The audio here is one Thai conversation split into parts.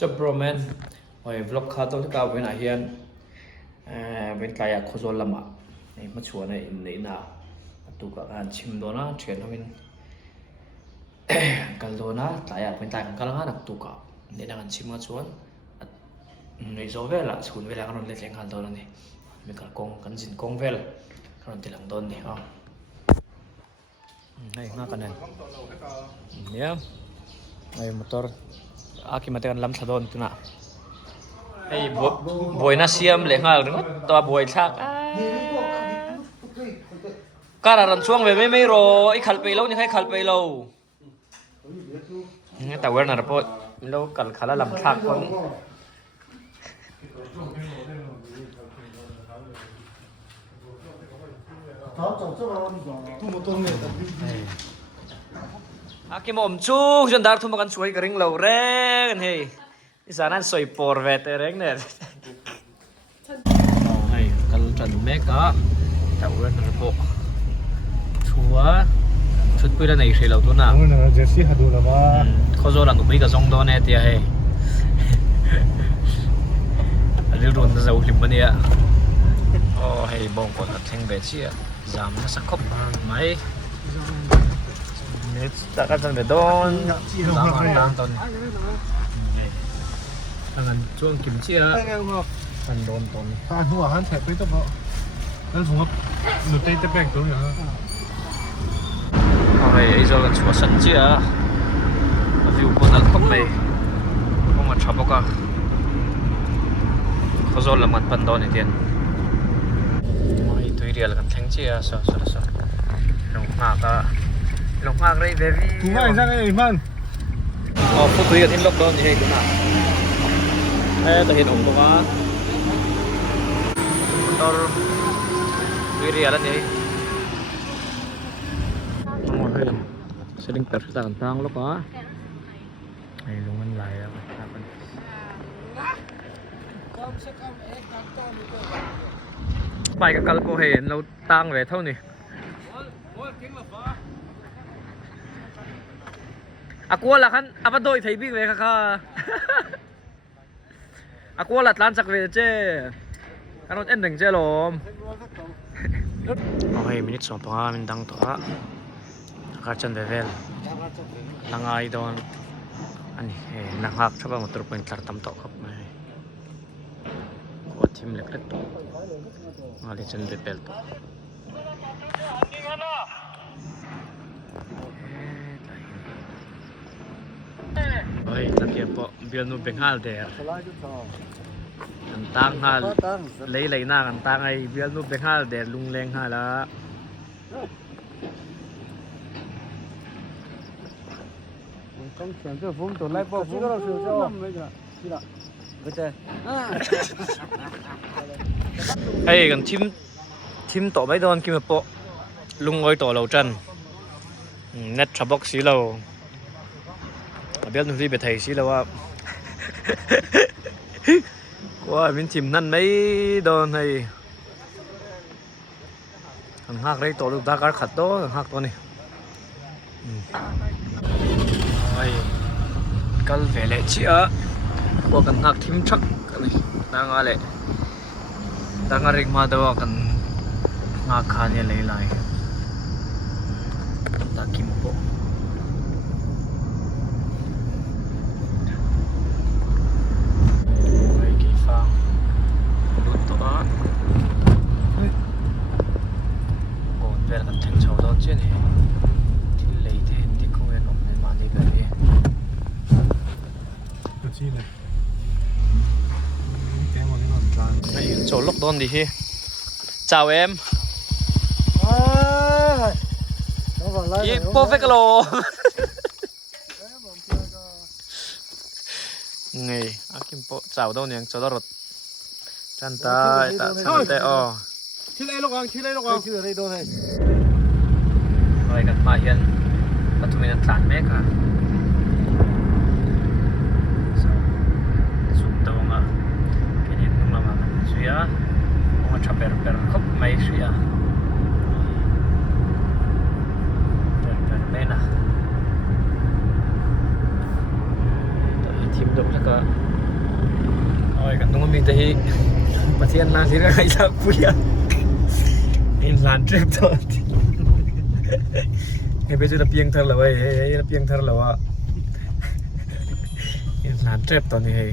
จะโปรแมนโอ้ยบล็อกคาตัวที่กาวเป็นอาเฮียนเป็นกายโคจรลำอ่ะในมาชวนในนาตุกการชิมโดนะเชียนทมินกันโดนะตายเป็นตายกันกำลังนักตุกะในนักชิมมาชวนในโซเวลส่วนเวลากันเล่นแข่งขันตัวนั้นนี่มีการกงกันจินกงเวลกันติดหลังโดนนี่อ๋อให้น่ากันนั่นเนี่ยไอ้มอเตอร์อากิมาเตกันลำสะดอนตุนะไอ้บอยน่าเสียมเลยฮะหรือตัวบอยชักการรันช่วงเว้ไม่รอไอ้ขัลไปแล้วนี่ให้ขัลไปแล้วนี่แต่เวอร์น่ะพอแล้วกันขัลลำชักคนAki mo omchu jon dar thu makan suai kering lo reng hei isanan soi por vete reng ne hai kal tran meka ta wen repo chua chut pui la nei sei lo tu na na jesi hadu la ba kho zo lang bai ka zong do ne tia hei ali ron da zau hlim mania oh hei bong ko na theng be chi zam na sakop mai tak akan bedon zaman nonton dengan chuang kimchi ya kan nonton ta hu han thep pe to ba dan thung nu te te bek to ya oi ai zo kan chua san chi ya view ko dal khop mai ko ma thaboka ko zo lamat pan don ni tian oi tui rial kan theng chi ya so long ma ka long ma rei very tu mai sang ai man phụ tùy ở trên lốc đó thì hay cũng nào ta hiện ổng có motor tùy đi là gì ngồi hơi sẽ đinh tật ra tang lúc đó này luôn anh lại bài cái cal cô hề lâu tang về thôi nè aku lah kan apa doi thai bi ve kha aku lah tlan sak ve che kanon en deng che lom oi minute so pa min dang to a ka chan ve vel langai don ani he na hak thaba motor point tar tam to khop mai ko thim lek lek to ali chan ve pel to oi tak ya po biar nu benghal der kan tang hal lei na kan tang ai biar nu benghal der lung leng ha la không chuyển cho vốn tổ lại bỏ vốn đó rồi cho ai kan thim to mai don kim po lung oi to lo chan net trabok si lo biết nuôi bị thầy xí là qua bên chìm năn đấy đòn này thằng hạc đấy tổ được ta cá khát đó thằng hạc to này đây cal về lệ chị á qua thằng hạc thím chắc cái này đang ngã lệ đang ngã rình mà đâu cần ngã khá như lấy lại ta kim bộ chỗ lốc đòn đi hi chào em perfect lo nghề kim po chào đâu nè cho đó rồi chân ta ta chân ta thi lấy lộc ang thi ở đây đâu này rồi gần mà hiện bắt tụi mình tản mét à sụp tàu mà cái này cũng là mà suy á mà chập bèr khóc mấy suy á bèr bên à team đâu แล้วก็เอาไว้กันตรงนี้แต่ที่ประเทศลาวที่เราให้สักปุยอินลานทริปตอนเฮ้ยไปจุดระเบียงเธอเลยเฮ้ยระเบียงเธอเลยว่าอินลานทริปตอนนี้เฮ้ย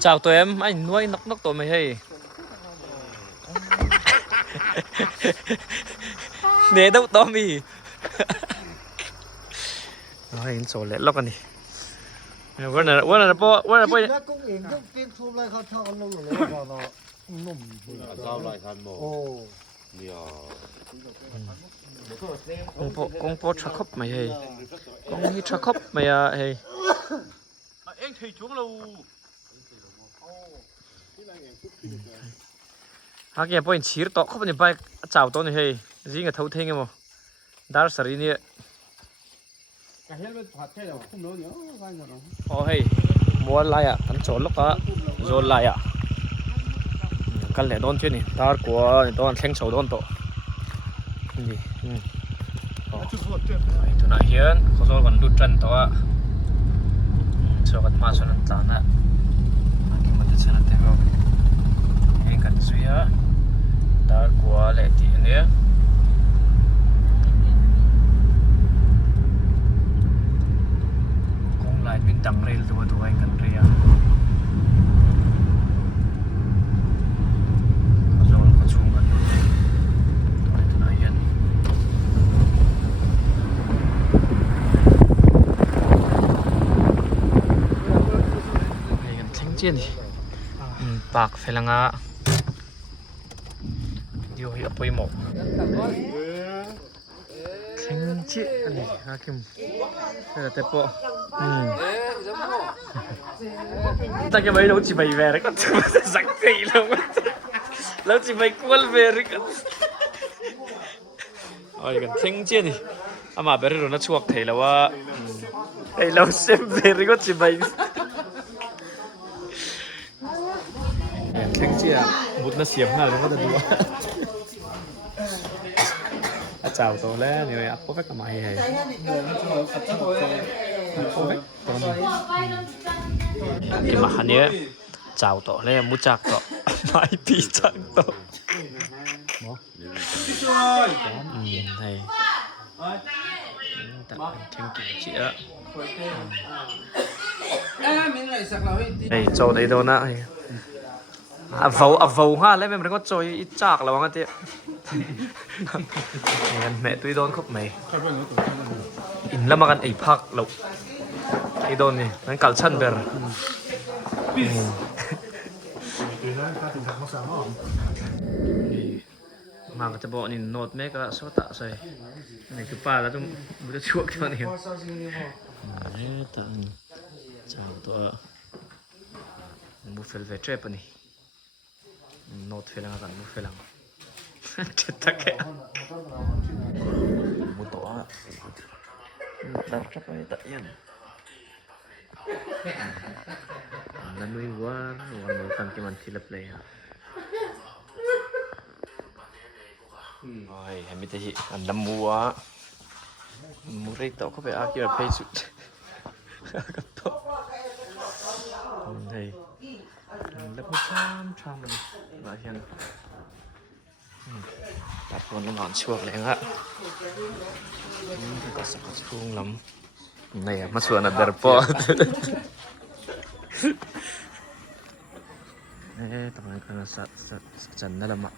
เจ้าตัวเอ็มไอ้น้อยนกตัวไม่เฮ้ยเนี่ยđâu to mì nói in số lẽ lóc anh điวันนั้นพ่อ cũng yên cũng tiên thu lạiเขาทอดลงเลยพอเราหนุ่ม เจ้าลอยคันบ่ โอ้ เนี่ย con po truck hop mày hay con đi truck hop mày à hay anh thì xuống lâu hả kia po in chir to hop ni bai chào to ni hay gì cái thâu theng mà dar sari ni cái hết bên phạt thế đâu không nói nhớ vai nhở oh hay mua lại à anh chỗ lúc đó rồi lại à căn lẻ đón chưa nè dar của đón theng sầu đón to gì tụi nó hiền có số còn đút chân to à số còn mà số nó tàn á cái mặt chân nó theo cái cần suy á dar của lẻ tí nữa con lại bên tầng rail tua anh cần ria có số có chung gần tụi nó hiền chiên đi bạc phải là ngã điều hiệu bơi mộ thanh chiết này ha kim đây là tép bộ ta cái mấy đâu chỉ bày về đấy con rắc kỳ luôn lâu chỉ bày cuốn về đấy con ôi còn thanh chiết đi mà bé rồi nó chuộc thấy làว่าđây lâu xem về đấy con chỉ bày 생지야 못나 siam nào nó được chào tôi lẽ người áp có cái máy này cái mà hắn nhé chào tôi lẽ mua chạc tôi máy pi chạc tôi này tặng thêm chị ạ đây cho đây đâu nè vầu ha lấy mình có chơi ít chạc là bằng cái mẹ tôi đón khóc mày in lắm màกันไอ้พักเราไอ้โดนนี่นั่นกัลชันเบอร์ từ đó ta tìm thằng nó sáng không มาก็จะบอกนี่โน้ตแม่ก็สวัสดิ์ใส่นี่คือป้าแล้วต้องมันจะช่วยกันนี่ตัวเจ้าตัวมูเฟลเวทเทปนี่โน้ตเฟลังกันมูเฟลังเจ็ดตะแกมูโตะดับจะไปตะยันนั่นไม่ว่าวันนี้ฟังกี่มันทีละเพลงโอ้ยเห็นมิตรหิอันดำมัวมูเรโตะเข้าไปอาเกี่ยวกับเพลสุดกับโตะเฮ้ยแล้วก็ชามมันมาเช่นตัดวันละหนอนช่วงแรงอะก็สักช่วงลำนี่มาส่วนอันเดอร์ปอดทำไมกันสักจันนั่นละมั้ง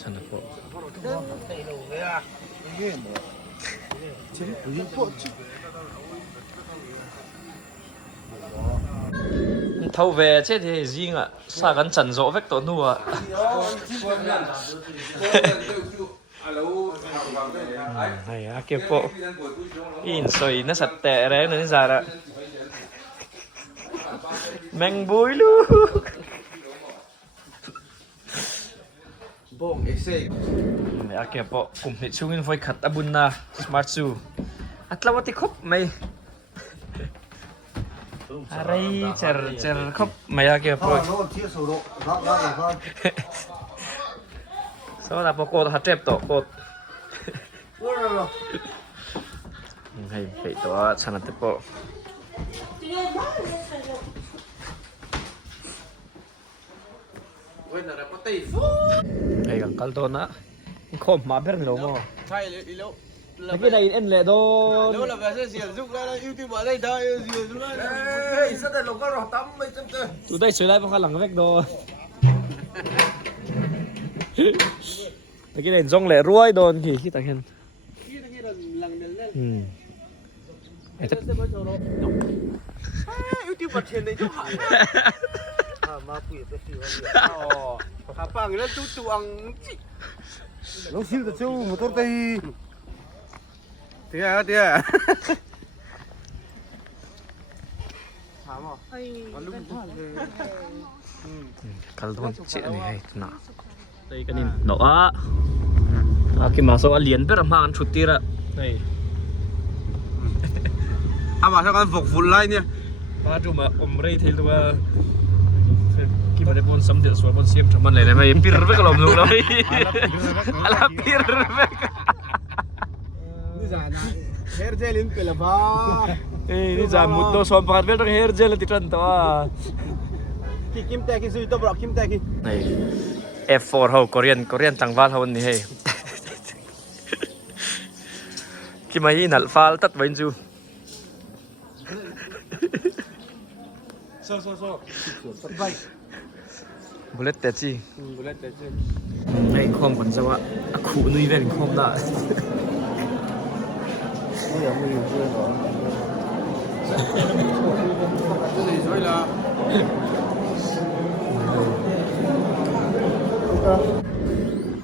ฉันนะพวกเท่าเวเช่ที่จริงอ่ะสากันจันโจเวกตัวนัวไอ้อะเก็บพวกอินสวยน่าสัตย์แต่แรงนี่จ้าละแมงบุยลูกbông excelอะเก็บพวกกลุ่มที่ช่วยไฟขัดอาบุญนาสมาร์ทซูอัตลาวัติคบไหม อะไรเจอครับไม่อยากเก็บ พ่อ ปล่อย โน่นเที่ยวสุโรรักได้เลยพ่อ สำหรับโกดฮัตเจ็บต่อโกด ว่าอะไรหรอ ให้ไปตัวชนะติโปให้กันกัลตัวนะคมมาเพิ่งลงอ่ะ ใช่เลยอีโล เมื่อกี้ได้เอ็นเลยโดน แล้วเราไปเสียซุกแล้วยูทูบอะไรได้เสียซุกแล้วเฮ้ยสัตว์เราก็รอตั้มไม่จำเป็น tu đây sửa lại bằng khăn lẳng vách đồ cái này rong lẻ ruồi đồn thì khi ta khen YouTube ประเทศในยุคหัน มาคุยไปสิว่า อ๋อขับฟังแล้วตู้ตวง น้องชิลจะชูมอเตอร์ไซค์ เดี๋ยวเดี๋ยวถามอ่ะมันลุ่มท่าเลย kalau tuh cik nih hey nah đây cái này nó cái masuk alien bermain cuti ra đây อามาทำการฝึกฝุ่นไล่เนี่ย ba cuma omrei thil tua kita ada pun sambil suara pun siap cuman lain apa pir be kalau belum lagi ala pir be นี่จ่ายนะเฮร์เจลินเป็นละบ้า ini jamut do som pakat bel dong hair gel titan to กี่กิมแต่กี่ซื้อตัวบล็อกกิมแต่กี่ này F4 hau Korean tangwal hau ni hey kimai nal fal tat vain chu ไป bullet te chi บุเล่เตจิ ให้คอมก่อนซะว่าขู่นุ้ยแว่นคอมได้ ไม่อยากมาอยู่เพื่อนหรอ สวยละ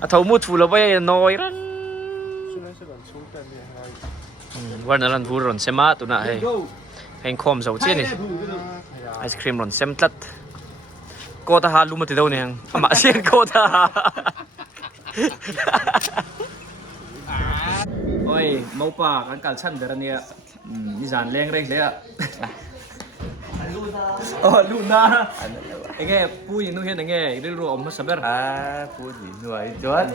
à thầu mút phù là vậy nói rắnวันนั้นพูดรอนเซมาตัวน่ะให้ให้คอมเสาเชี่ยนี่ไอศครีมรอนเซมตัดโกตาฮาลูมาติดเอาเนี่ยอามาเสียงโกตาฮาโอ้ยเมาปากอันกัลชั่นเดี๋ยวนี้นิสานแรงเลยอ่ะอ๋อลูน่าไอ้แง่พูดอย่างนู้นเห็นไอ้แง่เรื่องรวมมาสับเบอร์พูดหน่วยจวน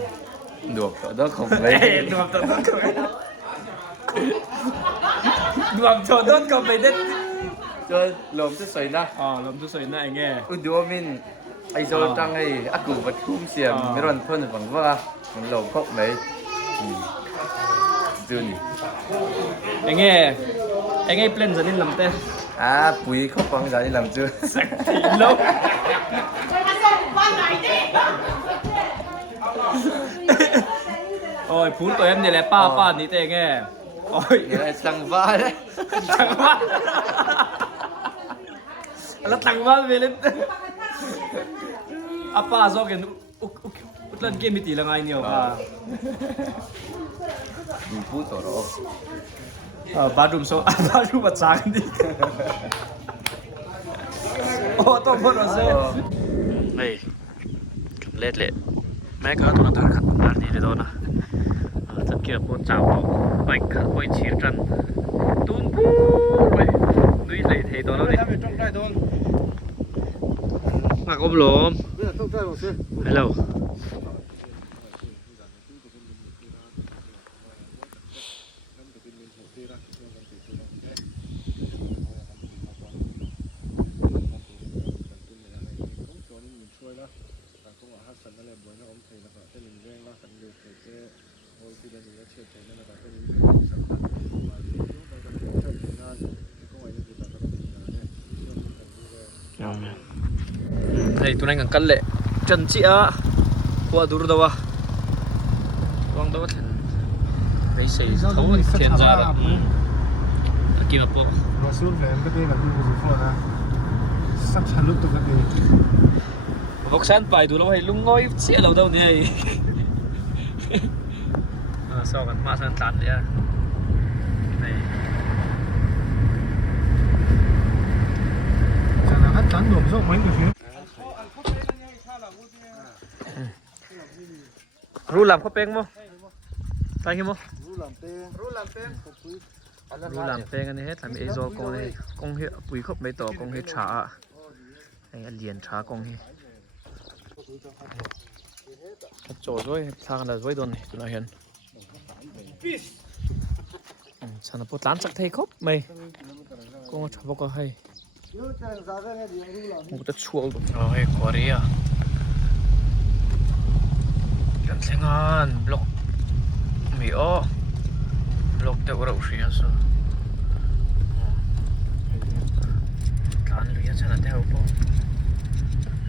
ดวกตัวต้องของเลย รวมตัวต้นก็ไม่ได้รวมตัวต้นก็ไม่ได้ จวนลมจะสวยนะ อ๋อลมทุสวยนะไอ้แง่ อุดมินไอโซจังไออากูบัดคุ้มเสียมไม่รอนเพื่อนหวังว่ามันลมพกไหนจูนี่ ไอ้แง่ไอ้แง่เปลี่ยนจะนินลำเต้ ปุ๋ยเขาฟังใจลำจู สักทีลมโอ้ยพูดตัวเอ็มนี่แหละป้านี่เต้แง่โอ้ย ไอสังฟ้าเลย ตังบ้านแล้วตังบ้านไปเล่นอาป้าซอกกันอุดเล่นเกมมิติละไงเนี่ยป้า มีพูดต่อหรอ บาดุมโซบาดุมมาจากนี่โอ้ต้องพูดว่าเซ่เฮ้ยเล็ดเลยแม่ก็ตัวนั้นขัดตาดีเลยตัวนะจะเกี่ยวกับเจ้าไปขัดไปชีรันตูนปูไปดุยเลยเทตัวแล้วนี่ ถ้าเป็นจ้องได้โดน มากอบรม เนี่ยต้องใจหมดสิ ฮัลโหลเฮ้ยตัวนั้นกันเลยจันจีอ่ะหัวดูรดวะวางดาวถึงไอ้เสียเขาเขียนจาระตะกี้แบบพวก มาซูนแหลมก็ได้แบบที่ผมพูดนะสักชั้นลุกตัวกันเอง พวกฉันไปดูแล้วให้ลุงน้อยเสียเราเท่านี้สอบกันมาสันตันเนี่ยนี่ จะนะฮัตตันหนุ่มส่งไหมกูฟิว รู้ลำเขาเป้งมั้งไปกี่มั้ง รู้ลำเต้ รู้ลำเต้น ดูหลังเพลงกันนี่เฮ็ดทำเอโซกงเลยกงเฮปุ๋ยครบไม่ต่อกงเฮช้าไอ้เหรียญช้ากงเฮโจด้วยทางเราด้วยโดนตัวนั้นเห็นฉันพูดร้านสักเทครบไหมกงชอบก็ให้กูจะช่วยโอ้ยควารีอะกันเสียงานบล็อกมีอ้อบล็อกเดี๋ยวเราเสียซะการเรียนฉันเดี๋ยวพอ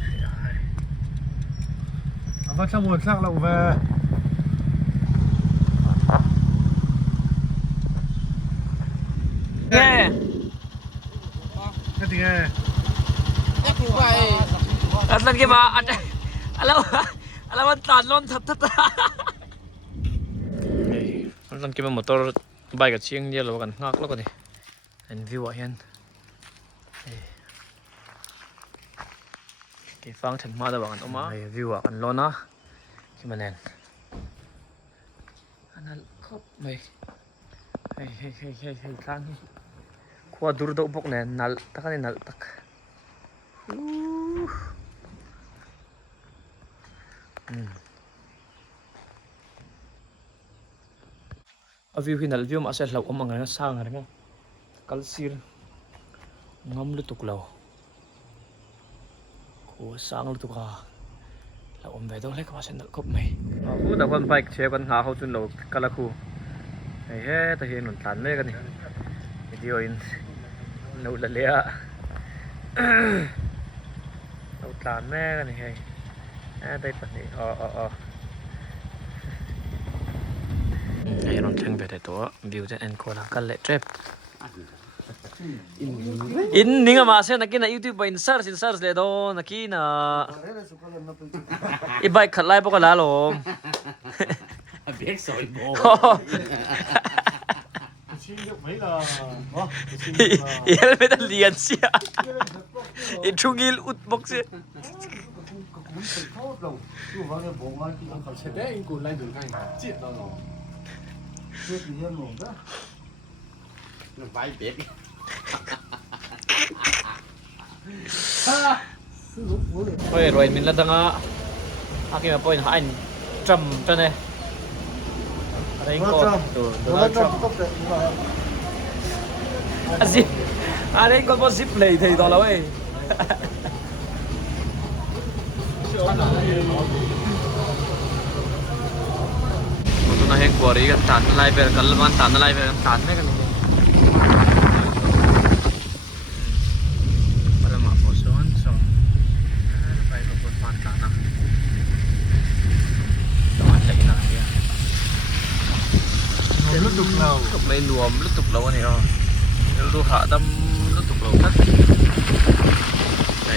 เสียให้ เอาข้างบนข้างเราไป แง่ ก็จริงไง อันนี้มาอันนี้อะไรมันตัดล้นทัดอันนี้มา motor bike กับเชียงเดียวกันงักแล้วกันนี่เห็นวิวเห็นกี่ฟังถึงมาได้บ้างออกมาวิวกันล้นนะที่มันเห็นอันนั้นครบไหมเฮ้ครั้งนี้ขวดดูดอุปกรณ์นัลตักนี่นัลตักวิวที่นัลวิวมาเสร็จแล้วมันก็สร้างอะไรเงี้ยกัลซีร์งามลุตุกเรากูสร้างลุตุกอ่ะเราไปดูเล็กว่าเส้นนัลครบไหมกูแต่คนไปเชียร์กันหาเขาจนเรากัลคูเฮ้ยแต่เห็นหนุนตันไม่กันนี่วิดีโออินเราละเลี้ยเราตันแม่กันนี่เฮ้ยได้ปะนี่ไอ้นนท์แทงไปแต่ตัววิวจะเอ็นโคละกันเละเจ็บอินนี่ก็มาเสียนักกินนะยูทูบไปอินเสิร์ชเลยโดนักกินนะอีใบขัดไล่พวกกันแล้วหรอเบียกสอยโบ ชิ้นยกไม่ละอ๋อ อีเอลไม่ได้เรียนเสียอีชุกิลอุดบอกเสีย เขาใช้ได้อิงกูไล่ถึงกันเจี๊ยบเราหรอ ไฟเบียก เฮ้ยรวยมินแล้วตั้งอ่ะอากิมาปอยหายจำจันเนี่ยอะไรก็ดูโดนัลด์ทรัมป์ซิปอะไรก็พอซิปเลยทีตอนละเว้ยตัวนั้นเฮกวอรี่กันตันไล่ไปกันละมันตันไล่ไปกันตันไม่กันเลยpada mak poson soไปกับคนฟันตันนะจังหวัดไหนนะเนี่ย รถตุกเรา ก็ไม่รวมรถตุกเราเนี่ยอ๋อเราดูหาดำรถตุกเราทักใช่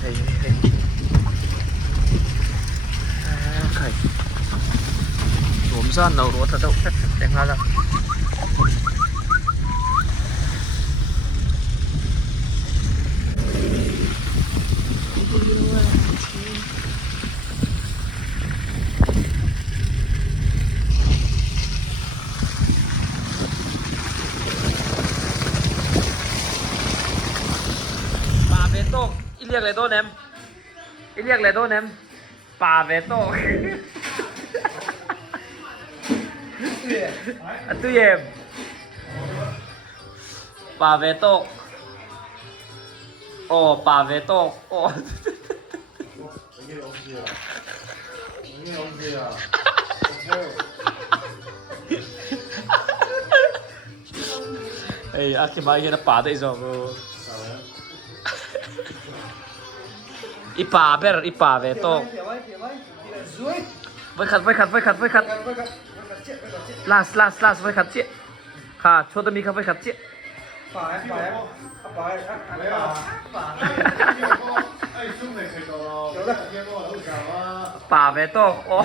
เฮ้ยไข่รวมซ่านเรารู้ถ้าเจ้าแต่งงานแล้วอีเรียกอะไรโต้เนมอีเรียกอะไรโต้เนมป่าเวโต้อันตู้เย็มป่าเวโต้โอ้ป่าเวโต้โอ้เฮ้ยอาคิมาอีกนะป่าได้สองอีป่าเบอร์อีป่าเวโต้ไว้ขัดลาสไว้ขัดเจี๊ยค่ะโชว์ตัวมีครับไว้ขัดเจี๊ยป่าเวโต้โอ้